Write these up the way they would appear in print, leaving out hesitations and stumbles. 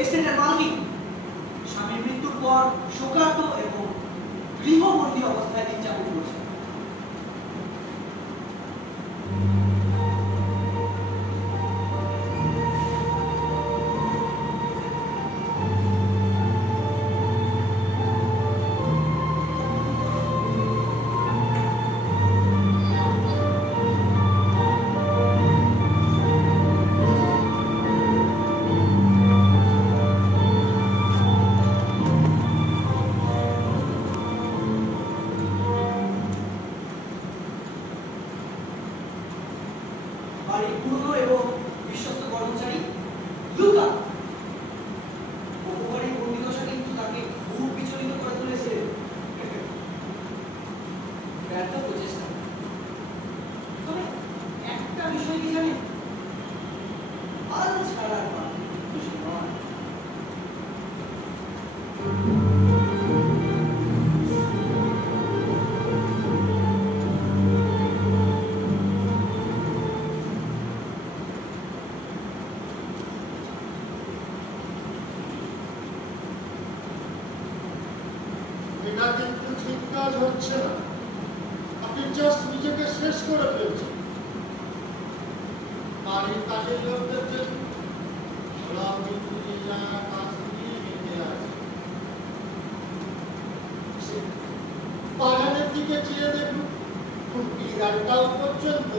এস্টেটের মালিক স্বামীর মৃত্যুর পর শোকার্ত এবং গৃহবন্দী অবস্থায় দিন যাপন করছে। বাড়ির পুরনো এবং বিশ্বস্ত কর্মচারী লুকা। অপবাড়ির বন্দিদশা কিন্তু তাকে বহু বিচলিত করে তুলেছে। ব্যর্থ প্রচেষ্টা। তবে একটা বিষয় কি জানেন, আল ছাড়ার পর খুশি নয়। এটা কিন্তু ঠিক কাজ হচ্ছে না। আপনি জাস্ট নিজেকে শেষ করে ফেলছেন। বাড়ির কাজের লোকদের জন্য কাজ নিয়ে হেঁটে আছে। বাগানের দিকে চেয়ে দেখুন, বিড়ালটাও পর্যন্ত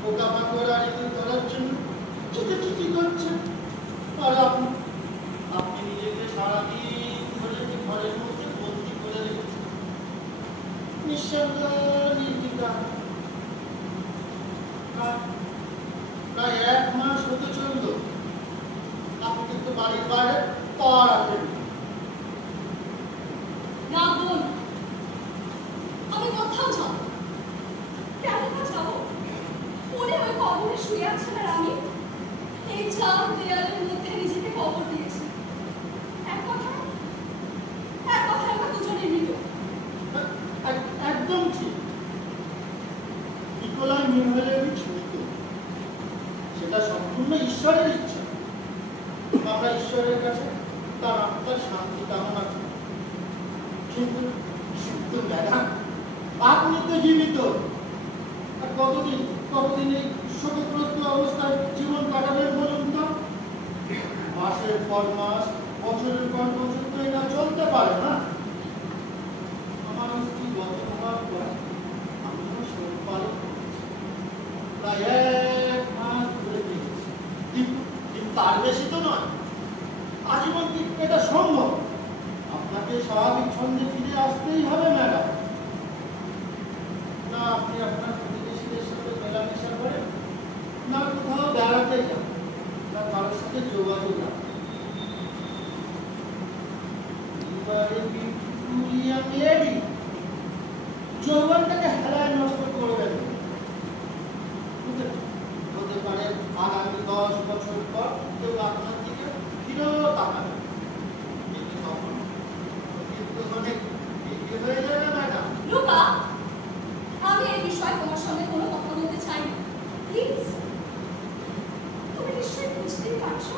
পোকামাকড় আর ইঁদুর ধরার জন্য চিঠি করছে। আর আপনি নিজেকে সারাদিন ধরে ঘরের মধ্যে বন্দি করে রেখেছেন, নিঃসঙ্গ নির্বিকার। প্রায় 1 মাস হতে চলল আপনি কিন্তু বাড়ির বাইরে পা রাখেন না। বোন, আমি কোথাও যাব? কেন না যাব? উনি ওই কবরে শুয়ে আছেন আর আমি এই 4 দেয়ালের মধ্যে নিজেকে কবর দিয়েছি। এক কথা আমরা দুজনে মৃত। একদম ঠিক। নিকোলাই মিহাইলোভিচ মৃত, সেটা সম্পূর্ণ ঈশ্বরের ইচ্ছা। আমরা ঈশ্বরের কাছে তার আত্মার শান্তি কামনা করি। কিন্তু ম্যাডাম, আপনি তো জীবিত। আর কতদিন এই শোকগ্রস্ত অবস্থায় জীবন কাটাবেন বলুন তো? মাসের পর মাস, বছরের পর বছর তো এটা চলতে পারে না। আমার স্ত্রী গত হওয়ার পর আমিও শোক পালন করেছি, প্রায় 1 মাস ধরে পেয়েছি। কিন্তু তার বেশি তো নয়। আজীবন কি এটা সম্ভব? আপনাকে স্বাভাবিক ছন্দে ফিরে আসতেই হবে ম্যাডাম। না আপনি আপনার প্রতিবেশীদের সাথে মেলামেশা করেন, না কোথাও বেড়াতে যান, না কারোর সাথে যোগাযোগ রাখেন। যৌবনটাকে হেলায় নষ্ট করবেন। হতে পারে আগামী 10 বছর পর কেউ আপনার দিকে ফিরেও তাকাবে, কিন্তু তখন কিন্তু অনেক বিক্রি হয়ে যাবে ম্যাডাম। লুকা, আমি এই বিষয়ে তোমার সঙ্গে কোনো কথা বলতে চাই না, প্লিজ। তুমি নিশ্চয়ই বুঝতেই পারছো,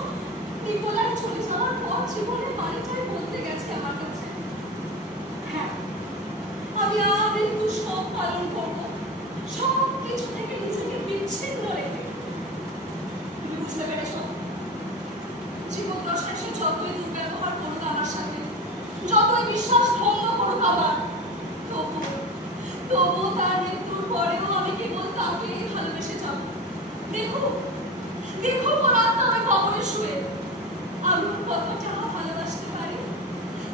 নিকোলাই চলে যাওয়ার পর জীবনের বাড়িটাই বলতে গেছে আমার কাছে। হ্যাঁ, আমি মৃত্যু শোক পালন করবো, সব কিছু থেকে নিজেকে বিচ্ছিন্ন রেখে। তুমি বুঝতে পেরেছো? জীবদ্রষ্টায় সে যতই দুর্ব্যবহার করুক আমার সাথে, যতই বিশ্বাস ভঙ্গ করুক আমার, তবু তার মৃত্যুর পরেও আমি কেবল তাকেই ভালোবেসে যাব। দেখো ওর আত্মা আমার কবরে শুয়ে। আমি ওর কতটা ভালোবাসতে পারি,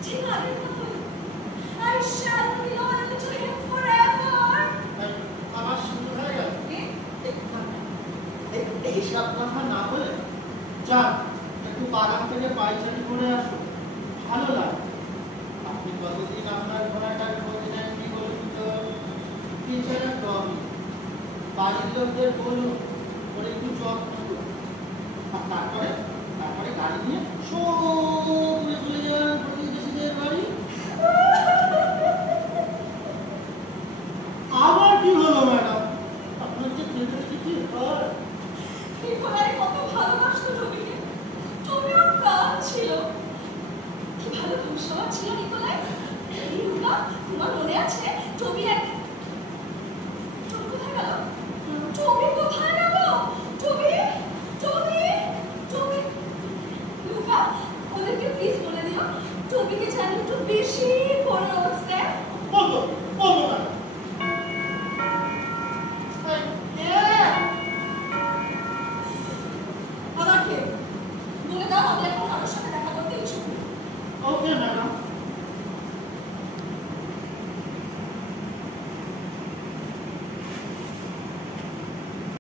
ঠিক আগের মতোই। I shall be loyal to him forever. আমার শুরু হয়ে গেল। এইসব কথা না বলে যান, একটু বাগান থেকে পায়চারি করে আসুন, ভালো লাগে। আপনি কতদিন আপনার ঘোড়াটার খোঁজ নেননি বলুন তো? পিছনে কমই। বাড়ির লোকদের বলুন ওর একটু যত্ন করুন। আর তারপরে গাড়ি নিয়ে সোজা চলে যান প্রতিবেশীদের বাড়ি। আবার কি হলো ম্যাডাম? আপনার যে কি হয়? কত ভালোবাসতো রবিকে, তুমি ওর প্রাণ ছিল, কি ভালো ভবিষ্যৎ ছিল নিকোলাই। এই রূপা, তোমার মনে আছে টবি টবি কোথায় গেল? টবি কোথায় গেল? টবি টবি টবি রূপা, ওদেরকে প্লিজ বলে দিও টবিকে যেন একটু বেশি করে নোটস দেয়। বলবো বলবো না। আমাকে বলে দাও আমি এখন কারোর সাথে দেখা করতে ইচ্ছুক। Okay madam.